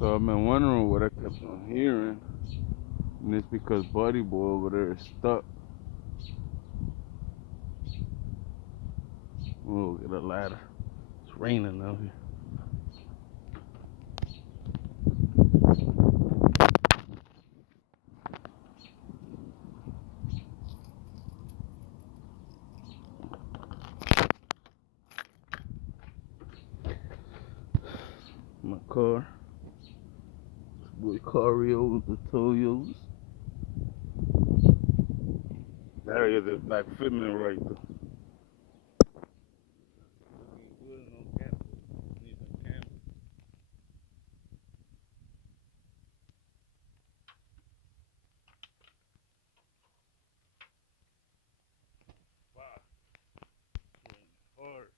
So I've been wondering what I kept on hearing, and it's because Buddy Boy over there is stuck. We'll get a ladder. It's raining out here. My car. Boy Cario, the Toyos. There is a back fitment right there. Hard.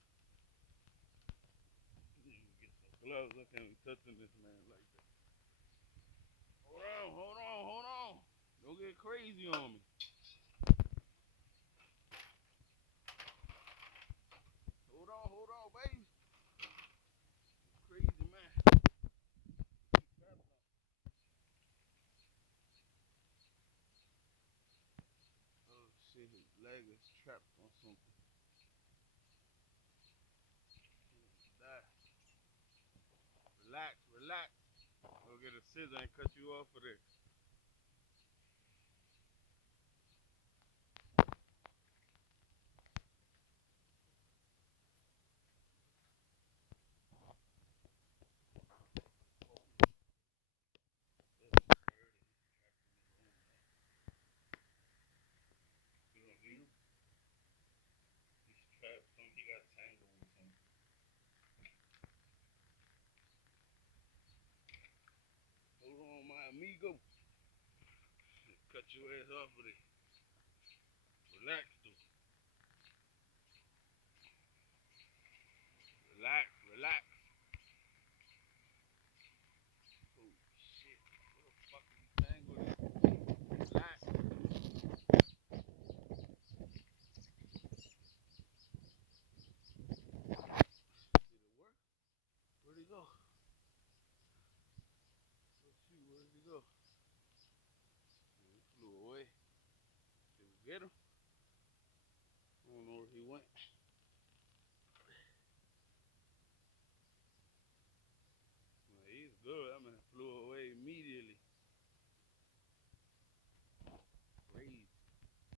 Get some gloves. I can't be touching this man like that. Hold on. Don't get crazy on me. Hold on, baby. Crazy man. Oh shit, his leg is trapped on something. Die. Relax. Go get a scissor and cut you off of there. You don't need him. He's trapped. He got tangled with something. Hold on, my amigo. Cut your ass off of there. Relax, dude. Relax. Oh shit. What the fuck are you tangled in? Relax. Did it work? Where'd he go? Let's see, where did he go? He flew away. Did we get him? I don't know where he went.